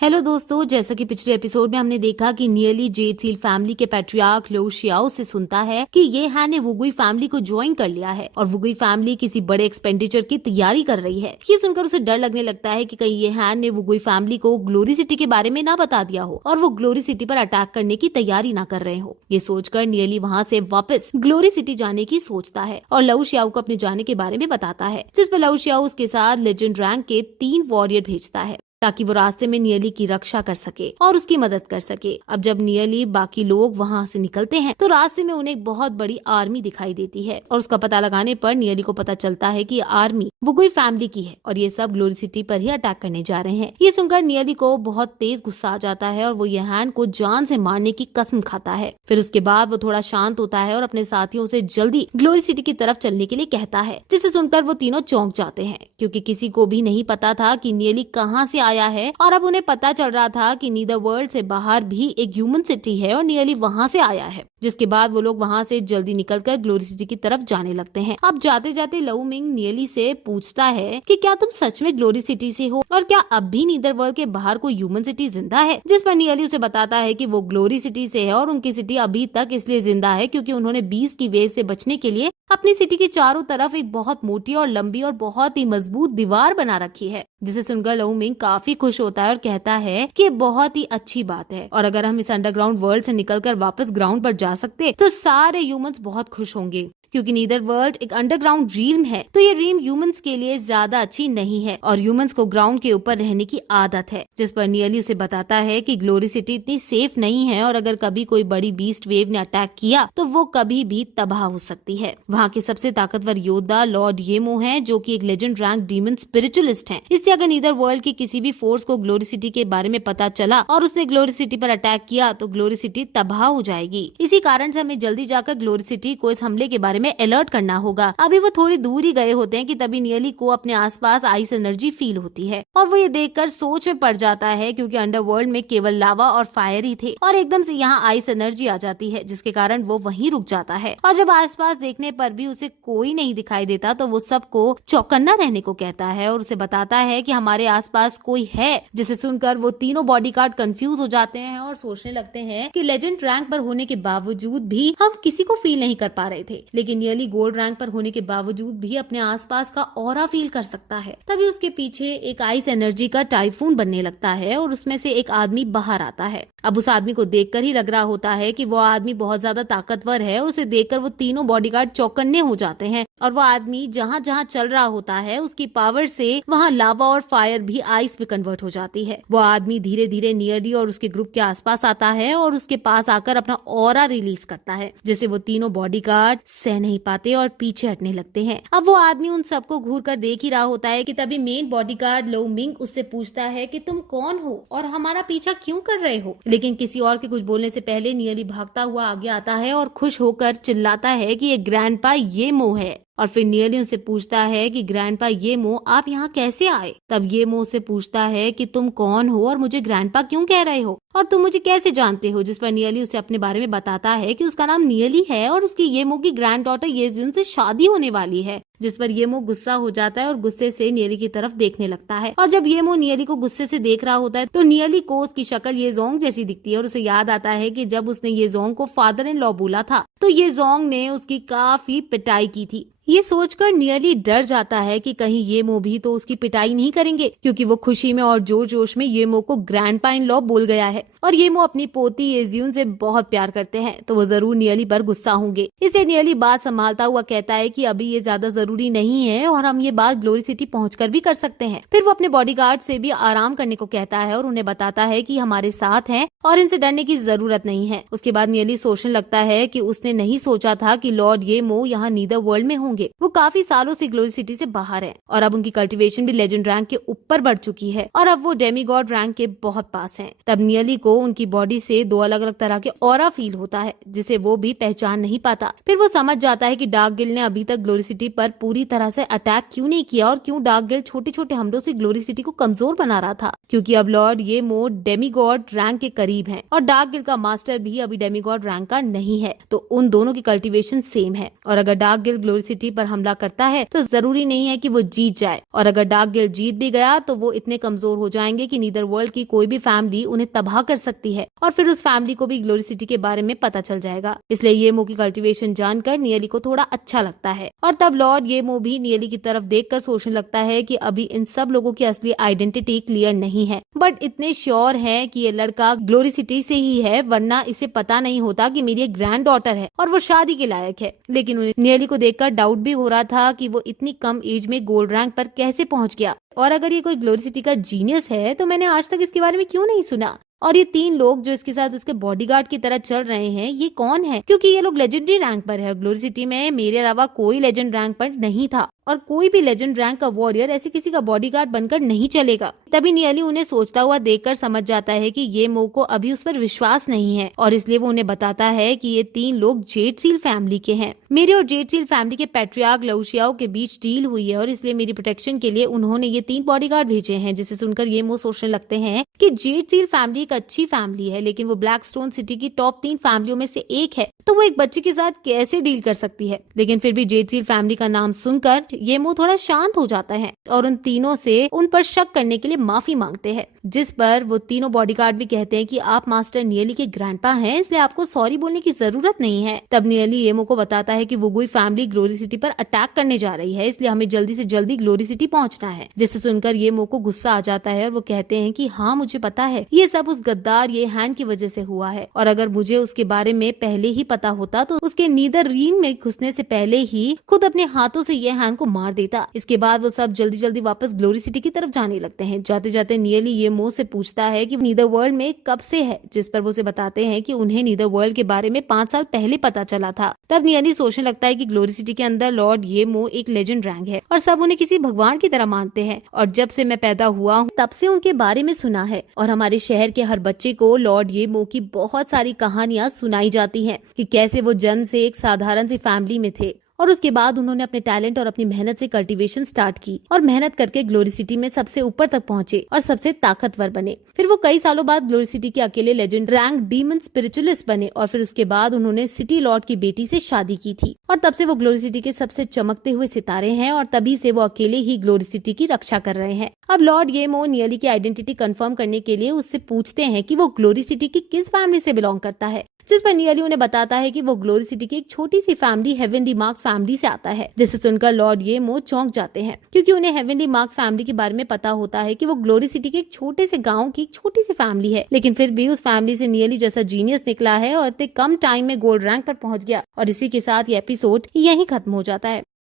Hello दोस्तों, जैसा कि पिछले एपिसोड में हमने देखा कि नियली जेड सील फैमिली के पैट्रियार्क लो शियाओ से सुनता है कि ये हैन ने वुगुई फैमिली को ज्वाइन कर लिया है और वुगुई फैमिली किसी बड़े एक्सपेंडिचर की तैयारी कर रही है। ये सुनकर उसे डर लगने लगता है कि कहीं ये हैन ने वुगुई फैमिली को ग्लोरी सिटी के बारे में ना बता दिया हो और वो ग्लोरी सिटी पर अटैक करने की तैयारी ना कर रहे हो। ये सोचकर नियली वहाँ से वापस ग्लोरी सिटी जाने की सोचता है और लव शियाओ को अपने जाने के बारे में बताता है, जिस पर लव शियाओ उसके साथ लेजेंड रैंक के 3 वॉरियर भेजता है ताकि वो रास्ते में नियली की रक्षा कर सके और उसकी मदद कर सके। अब जब नियली बाकी लोग वहाँ से निकलते हैं तो रास्ते में उन्हें एक बहुत बड़ी आर्मी दिखाई देती है और उसका पता लगाने पर नियली को पता चलता है कि आर्मी वुगुई फैमिली की है और ये सब ग्लोरी सिटी पर ही अटैक करने जा रहे हैं। ये सुनकर नियली को बहुत तेज गुस्सा आ जाता है और वो यहान को जान से मारने की कसम खाता है। फिर उसके बाद वो थोड़ा शांत होता है और अपने साथियों से जल्दी ग्लोरी सिटी की तरफ चलने के लिए कहता है, जिसे सुनकर वो तीनों चौंक जाते हैं क्योंकि किसी को भी नहीं पता था कि नियली कहाँ से आया है और अब उन्हें पता चल रहा था कि नीदर वर्ल्ड से बाहर भी एक ह्यूमन सिटी है और नियली वहाँ से आया है। जिसके बाद वो लोग वहाँ से जल्दी निकलकर ग्लोरी सिटी की तरफ जाने लगते हैं। अब जाते जाते लव मिंग नियली से पूछता है कि क्या तुम सच में ग्लोरी सिटी से हो और क्या अब भी नीदर वर्ल्ड के बाहर कोई ह्यूमन सिटी जिंदा है। जिस पर नियली उसे बताता है कि वो ग्लोरी सिटी से है और उनकी सिटी अभी तक इसलिए जिंदा है क्योंकि उन्होंने 20 की वेव से बचने के लिए अपनी सिटी के चारों तरफ एक बहुत मोटी और लंबी और बहुत ही मजबूत दीवार बना रखी है। जिसे सुनकर लव मिंग काफी खुश होता है और कहता है कि ये बहुत ही अच्छी बात है और अगर हम इस अंडरग्राउंड वर्ल्ड से निकलकर वापस ग्राउंड पर जा सकते तो सारे ह्यूमंस बहुत खुश होंगे क्योंकि नीदर वर्ल्ड एक अंडरग्राउंड ड्रीम है तो ये ड्रीम ह्यूमंस के लिए ज्यादा अच्छी नहीं है और ह्यूमंस को ग्राउंड के ऊपर रहने की आदत है। जिस पर नियली उसे बताता है कि ग्लोरी सिटी इतनी सेफ नहीं है और अगर कभी कोई बड़ी बीस्ट वेव ने अटैक किया तो वो कभी भी तबाह हो सकती है। वहाँ के सबसे ताकतवर योद्धा लॉर्ड येमो है जो कि एक लेजेंड रैंक डीमन स्पिरिचुअलिस्ट है। इससे अगर नीदर वर्ल्ड की किसी भी फोर्स को ग्लोरी सिटी के बारे में पता चला और उसने ग्लोरी सिटी पर अटैक किया तो ग्लोरी सिटी तबाह हो जाएगी। इसी कारण से हमें जल्दी जाकर ग्लोरी सिटी को इस हमले के बारे में अलर्ट करना होगा। अभी वो थोड़ी दूर ही गए होते हैं कि तभी नियली को अपने आसपास आइस एनर्जी फील होती है और वो ये देखकर सोच में पड़ जाता है क्योंकि अंडरवर्ल्ड में केवल लावा और फायर ही थे और एकदम से यहाँ आइस एनर्जी आ जाती है जिसके कारण वो वहीं रुक जाता है और जब आसपास देखने पर भी उसे कोई नहीं दिखाई देता तो वो सबको चौकन्ना रहने को कहता है और उसे बताता है कि हमारे आसपास कोई है। जिसे सुनकर वो तीनों बॉडीगार्ड कंफ्यूज हो जाते हैं और सोचने लगते हैं कि लेजेंड रैंक पर होने के बावजूद भी हम किसी को फील नहीं कर पा रहे थे, लेकिन नियली गोल्ड रैंक पर होने के बावजूद भी अपने आसपास का ऑरा फील कर सकता है। तभी उसके पीछे एक आइस एनर्जी का टाइफून बनने लगता है और उसमें से एक आदमी बाहर आता है। अब उस आदमी को देखकर ही लग रहा होता है कि वो आदमी बहुत ज्यादा ताकतवर है। उसे देखकर वो तीनों बॉडीगार्ड चौकन्ने हो जाते हैं और वो आदमी जहाँ जहाँ चल रहा होता है उसकी पावर से वहाँ लावा और फायर भी आइस में कन्वर्ट हो जाती है। वो आदमी धीरे धीरे नियली और उसके ग्रुप के आसपास आता है और उसके पास आकर अपना ऑरा रिलीज करता है जिसे वो तीनों बॉडीगार्ड सह नहीं पाते और पीछे हटने लगते हैं। अब वो आदमी उन सबको घूर कर देख ही रहा होता है कि तभी मेन बॉडीगार्ड लो मिंग उससे पूछता है कि तुम कौन हो और हमारा पीछा क्यों कर रहे हो। लेकिन किसी और के कुछ बोलने से पहले नियली भागता हुआ आगे आता है और खुश होकर चिल्लाता है कि ये ग्रैंडपा येमो है और फिर नियली उनसे पूछता है कि ग्रैंडपा येमो आप यहाँ कैसे आए। तब येमो उसे पूछता है कि तुम कौन हो और मुझे ग्रैंडपा क्यों कह रहे हो और तुम मुझे कैसे जानते हो। जिस पर नियली उसे अपने बारे में बताता है कि उसका नाम नियली है और उसकी येमो की ग्रैंड डॉटर येजुन से शादी होने वाली है। जिस पर येमो गुस्सा हो जाता है और गुस्से से नियली की तरफ देखने लगता है और जब येमो नियली को गुस्से से देख रहा होता है तो नियली को उसकी शक्ल येजोंग जैसी दिखती है और उसे याद आता है कि जब उसने येजोंग को फादर इन लॉ बोला था तो येजोंग ने उसकी काफी पिटाई की थी। ये सोचकर नियली डर जाता है कि कहीं येमो भी तो उसकी पिटाई नहीं करेंगे क्योंकि वो खुशी में और जोर जोश में येमो को ग्रैंडपा इन लॉ बोल गया है और येमो अपनी पोती येज्यून से बहुत प्यार करते हैं तो वो जरूर नियली पर गुस्सा होंगे। इससे नियली बात संभालता हुआ कहता है कि अभी ये ज्यादा जरूरी नहीं है और हम ये बात ग्लोरी सिटी पहुंचकर भी कर सकते हैं। फिर वो अपने बॉडीगार्ड से भी आराम करने को कहता है और उन्हें बताता है कि हमारे साथ हैं और इनसे डरने की जरूरत नहीं है। उसके बाद नियली सोचने लगता है कि उसने नहीं सोचा था कि लॉर्ड येमो यहाँ नीदर वर्ल्ड में होंगे। वो काफी सालों से ग्लोरी सिटी से बाहर है और अब उनकी कल्टीवेशन भी लेजेंड रैंक के ऊपर बढ़ चुकी है और अब वो डेमीगॉड रैंक के बहुत पास हैं। तब नियली को उनकी बॉडी से 2 अलग अलग तरह के ऑरा फील होता है जिसे वो भी पहचान नहीं पाता। फिर वो समझ जाता है कि डार्क गिल्ड ने अभी तक ग्लोरी सिटी पर पूरी तरह से अटैक क्यों नहीं किया और क्यों डार्क गिल्ड छोटे छोटे हमलों से ग्लोरी सिटी को कमजोर बना रहा था, क्योंकि अब लॉर्ड येमो डेमीगॉड रैंक के करीब हैं और डार्क गिल्ड का मास्टर भी अभी डेमीगॉड रैंक का नहीं है, तो उन दोनों की कल्टीवेशन सेम है। और अगर डार्क गिल्ड ग्लोरी सिटी पर हमला करता है तो जरूरी नहीं है कि वो जीत जाए, और अगर डार्क गिल्ड जीत भी गया तो वो इतने कमजोर हो जाएंगे कि नीदर वर्ल्ड की कोई भी फैमिली उन्हें तबाह कर सकती है और फिर उस फैमिली को भी ग्लोरी सिटी के बारे में पता चल जाएगा। इसलिए येमो की कल्टीवेशन जानकर नियली को थोड़ा अच्छा लगता है, और तब लॉर्ड येमो भी नियली की तरफ देखकर सोचने लगता है कि अभी इन सब लोगों की असली आइडेंटिटी क्लियर नहीं है, बट इतने श्योर है कि ये लड़का ग्लोरी सिटी से ही है, वरना इसे पता नहीं होता कि मेरी एक ग्रैंड डॉटर है और वो शादी के लायक है। लेकिन उन्हें नियली को देखकर डाउट भी हो रहा था कि वो इतनी कम एज में गोल्ड रैंक पर कैसे पहुंच गया, और अगर ये कोई ग्लोरी सिटी का जीनियस है तो मैंने आज तक इसके बारे में क्यों नहीं सुना, और ये 3 लोग जो इसके साथ उसके बॉडीगार्ड की तरह चल रहे हैं ये कौन है, क्योंकि ये लोग लेजेंडरी रैंक पर है। ग्लोरी सिटी में मेरे अलावा कोई लेजेंड रैंक पर नहीं था और कोई भी लेजेंड रैंक का वॉरियर ऐसे किसी का बॉडीगार्ड बनकर नहीं चलेगा। तभी नियली उन्हें सोचता हुआ देखकर समझ जाता है कि येमो को अभी उस पर विश्वास नहीं है, और इसलिए वो उन्हें बताता है कि ये 3 लोग जेड सील फैमिली के हैं। मेरे और जेड सील फैमिली के पैट्रियार्क लू शियाओ के बीच डील हुई है और इसलिए मेरी प्रोटेक्शन के लिए उन्होंने ये 3 बॉडीगार्ड भेजे हैं, जिसे सुनकर येमो सोचने लगते हैं कि जेड सील फैमिली एक अच्छी फैमिली है, लेकिन वो ब्लैकस्टोन सिटी की टॉप 3 फैमिलियों में से एक है, तो वो एक बच्चे के साथ कैसे डील कर सकती है। लेकिन फिर भी जेड सील फैमिली का नाम सुनकर येमो थोड़ा शांत हो जाता है और उन तीनों से उन पर शक करने के लिए माफी मांगते हैं, जिस पर वो तीनों बॉडीगार्ड भी कहते हैं कि आप मास्टर नियली के ग्रैंडपा हैं, इसलिए आपको सॉरी बोलने की जरूरत नहीं है। तब नियली येमो को बताता है कि वुगुई फैमिली ग्लोरी सिटी पर अटैक करने जा रही है, इसलिए हमें जल्दी से जल्दी ग्लोरी सिटी पहुंचना है, जिसे सुनकर येमो को गुस्सा आ जाता है और वो कहते हैं कि हाँ मुझे पता है ये सब उस गद्दार ये हैन की वजह से हुआ है, और अगर मुझे उसके बारे में पहले ही पता होता तो उसके नीदर रीन में घुसने से पहले ही खुद अपने हाथों से ये हैन को मार देता। इसके बाद वो सब जल्दी जल्दी वापस ग्लोरी सिटी की तरफ जाने लगते हैं। जाते जाते नियली येमो से पूछता है कि नीदर वर्ल्ड में कब से है, जिस पर वो उसे बताते हैं कि उन्हें नीदर वर्ल्ड के बारे में 5 साल पहले पता चला था। तब नियली सोचने लगता है कि ग्लोरी सिटी के अंदर लॉर्ड येमो एक लेजेंड रैंक है और सब उन्हें किसी भगवान की तरह मानते हैं, और जब से मैं पैदा हुआ हूँ तब से उनके बारे में सुना है, और हमारे शहर के हर बच्चे को लॉर्ड येमो की बहुत सारी कहानियां सुनाई जाती हैं कि कैसे वो जन्म से एक साधारण सी फैमिली में थे और उसके बाद उन्होंने अपने टैलेंट और अपनी मेहनत से कल्टीवेशन स्टार्ट की और मेहनत करके ग्लोरी सिटी में सबसे ऊपर तक पहुंचे और सबसे ताकतवर बने। फिर वो कई सालों बाद ग्लोरी सिटी के अकेले लेजेंड रैंक डीमन स्पिरिचुअलिस्ट बने, और फिर उसके बाद उन्होंने सिटी लॉर्ड की बेटी से शादी की थी, और तब से वो ग्लोरी सिटी के सबसे चमकते हुए सितारे हैं, और तभी से वो अकेले ही ग्लोरी सिटी की रक्षा कर रहे हैं। अब लॉर्ड येमो नियली की आइडेंटिटी कंफर्म करने के लिए उससे पूछते हैं कि वो ग्लोरी सिटी की किस फैमिली से बिलोंग करता है, जिस पर नियली उन्हें बताता है कि वो ग्लोरी सिटी की एक छोटी सी फैमिली हेवनली मार्क्स फैमिली से आता है, जिसे सुनकर लॉर्ड येमो चौंक जाते हैं, क्योंकि उन्हें हेवनली मार्क्स फैमिली के बारे में पता होता है कि वो ग्लोरी सिटी के एक छोटे से गांव की एक छोटी सी फैमिली है, लेकिन फिर भी उस फैमिली से नियली जैसा जीनियस निकला है और इतने कम टाइम में गोल्ड रैंक पर पहुंच गया। और इसी के साथ ये एपिसोड यहीं खत्म हो जाता है।